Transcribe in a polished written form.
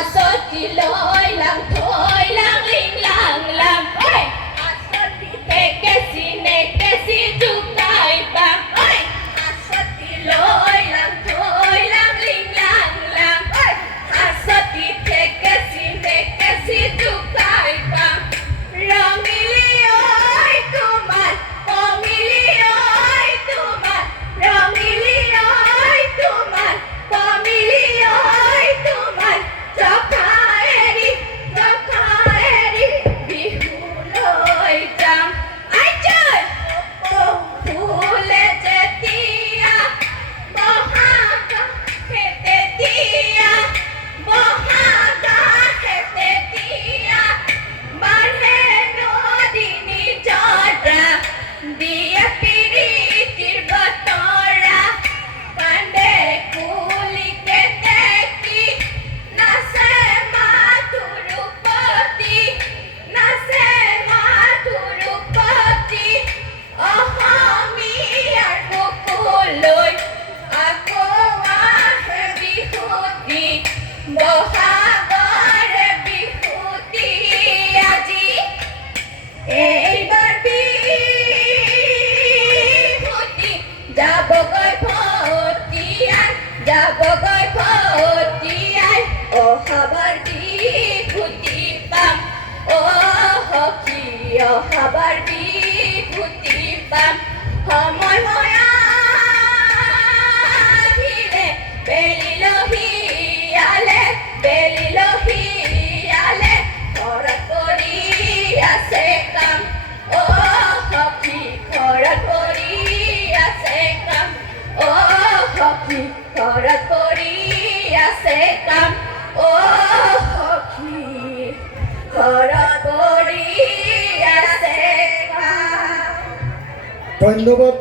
asoti loy lang thoy lang ling lang lang oi asoti teke si jukai bang oi asoti loy lang thoy lang ling lang lang oi asoti teke si jukai bang Ramili oi tuman Ramili oi tuman Ramili oi tuman Ramili oi tuman Jakaeri bihuloi jam ai chơi phule jetia bohaga hetetia bohaga hetetia barhe nodini jara dia piritir batora pande kuli ke teki nase maturupati ahami ar bukuloi ako ahe bihuti bohagar bihuti aji এইবার বিহুতি যাব গৈ ভতিয়াই যাব গৈ ভতিয়াই ও হাবার বিহুতি পাম ও hockey ও হাবার বিহুতি পাম সময় আহিলে বেলিল হিয়ালে ঘৰত কৰি আছে কাম ও হকি ঘৰত কৰি আছে কাম ও হকি ঘৰত কৰি আছে কাম ও হকি ঘৰত কৰি আছে কাম ধন্যবাদ।